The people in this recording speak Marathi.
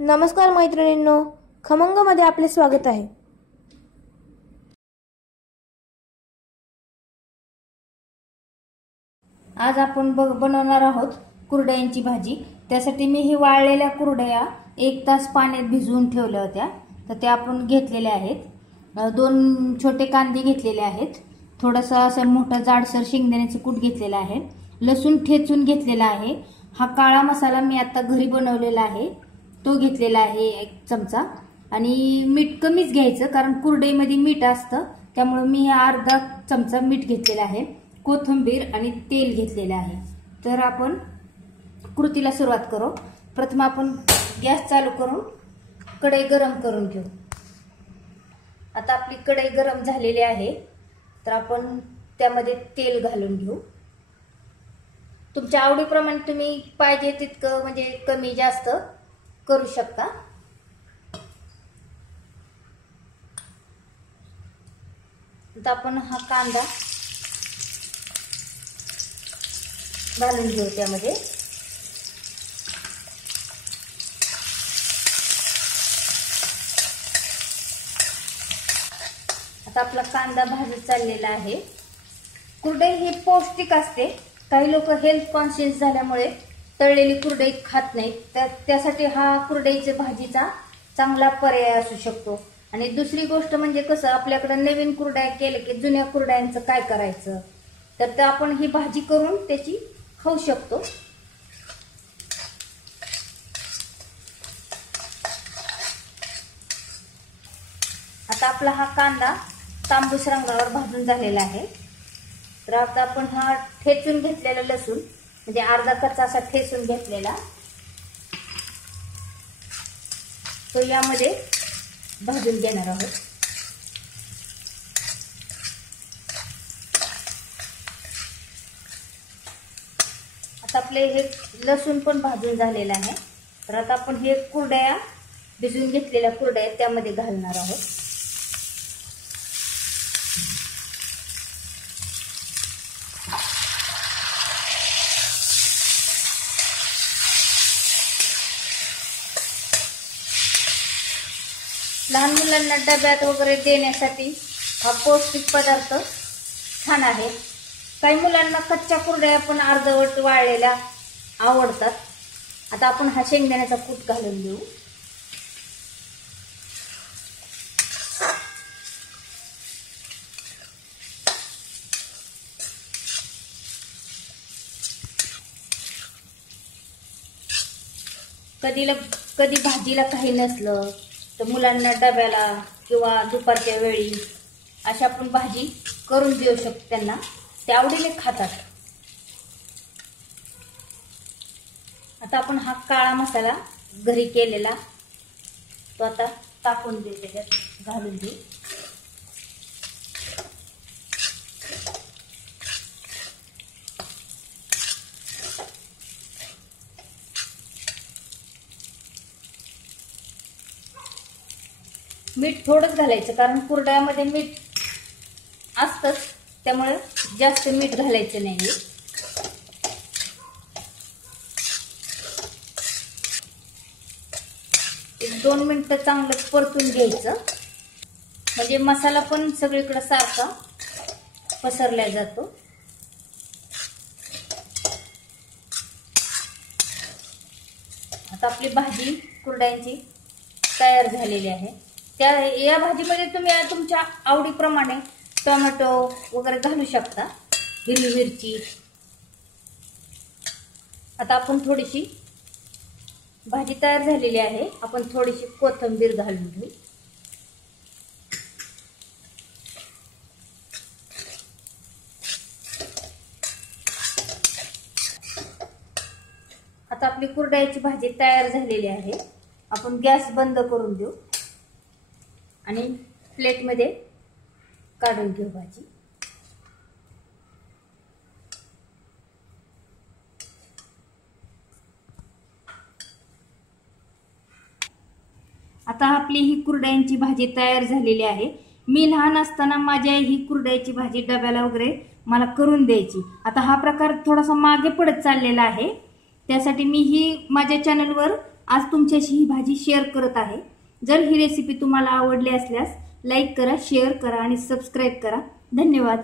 नमस्कार मैत्रिणींनो, खमंगमध्ये आपले स्वागत आहे। आज आपण बनवणार आहोत कुरडयांची भाजी। त्यासाठी मी ही वाळलेल्या कुरडया 1 तास पाण्यात भिजवून ठेवल्या होत्या, तर त्या आपण घेतलेल्या आहेत। 2 छोटे कांदे घेतलेले आहेत, थोडासा असा मोठा जाडसर शेंगदाण्याचे कूट घेतलेला आहे, लसूण ठेचून घेतलेला आहे। हा काळा मसाला मी आता घरी बनवलेला आहे तो घेतलेला आहे 1 चमचा, आणि मीठ कमीच घ्यायचं कारण कुरडईमध्ये मीठ असतं, त्यामुळे मी अर्धा चमचा मीठ घेतलेला आहे। कोथिंबीर आणि तेल घेतलेलं आहे। तर आपण कृतीला सुरुवात करू। प्रथम आपण गॅस चालू करून कढई गरम करून घेऊ। आता आपली कढई गरम झालेली आहे, तर आपण त्यामध्ये तेल घालून घेऊ। तुमच्या आवडीप्रमाणे तुम्ही पाहिजे तितकं म्हणजे कमी जास्त करू शकता। आता आपण हा कांदा घालून घेऊ त्यामध्ये। आता आपला कांदा भाजत चाललेला आहे। कुरडई ही पौष्टिक असते। काही लोक हेल्थ कॉन्शियस झाल्यामुळे तळलेली कुरडई खात नाहीत, त्यासाठी हा कुरडईच्या भाजीचा चांगला पर्याय असू शकतो। आणि दुसरी गोष्ट म्हणजे कसं, आपल्याकडे नवीन कुरडया केलं की जुन्या कुरडयांचं काय करायचं, तर आपण ही भाजी करून त्याची खाऊ शकतो। आता आपला हा कांदा तांबूस रंगावर भाजून झालेला आहे, तर आता आपण हा ठेचून घेतलेला लसूण म्हणजे अर्धा कच्चा असा ठेचून घेतलेला तो यामध्ये भाजून घेणार आहोत। आता आपले हे लसूण पण भाजून झालेला आहे, तर आता आपण हे कुरडया भिजवून घेतलेल्या कुरडया त्यामध्ये घालणार आहोत। लहान मुलांना डब्यात वगैरे देण्यासाठी हा पौष्टिक पदार्थ छान आहे। काही मुलांना कच्च्या कुरडया पण अर्धवट वाळलेल्या आवडतात। आता आपण हा शेंगदाण्याचा कूट घालून देऊ। कधी भाजीला काही नसलं तर मुलांना डब्याला किंवा दुपारच्या वेळी अशा आपण भाजी करून देऊ शकतो, त्यांना ते आवडीने खातात। आता आपण हा काळा मसाला घरी केलेला तो आता टाकून देऊ, त्याच्यात घालून देऊ। मीठ थोडंच घालायचं कारण कुरडयामध्ये मीठ असतंच, त्यामुळे जास्त मीठ घालायचं नाही। एक 2 मिनिटं चांगलं परतून घ्यायचं, म्हणजे मसाला पण सगळीकडे सारखा पसरला जातो। आता आपली भाजी कुरडयांची तयार झालेली आहे। या भाजीमध्ये तुम्ही तुमच्या आवडीप्रमाणे टोमॅटो वगैरे घालू शकता, हिरवी मिरची। आता आपण थोडीशी भाजी तयार झालेली आहे, आपण थोडीशी कोथिंबीर घालून घेऊ। आता आपली कुरडयाची भाजी तयार झालेली आहे। आपण गॅस बंद करून देऊ आणि प्लेटमध्ये काढून घेऊ भाजी। आता आपली ही कुरडयांची भाजी तयार झालेली आहे। मी लहान असताना माझी आई ही कुरडयाची भाजी डब्याला वगैरे मला करून द्यायची। आता हा प्रकार थोडासा मागे पडत चाललेला आहे, त्यासाठी मी ही माझ्या चॅनलवर आज तुमच्याशी ही भाजी शेअर करत आहे। जर ही रेसिपी तुम्हाला आवडली असल्यास लाईक करा, शेअर करा आणि सबस्क्राईब करा। धन्यवाद।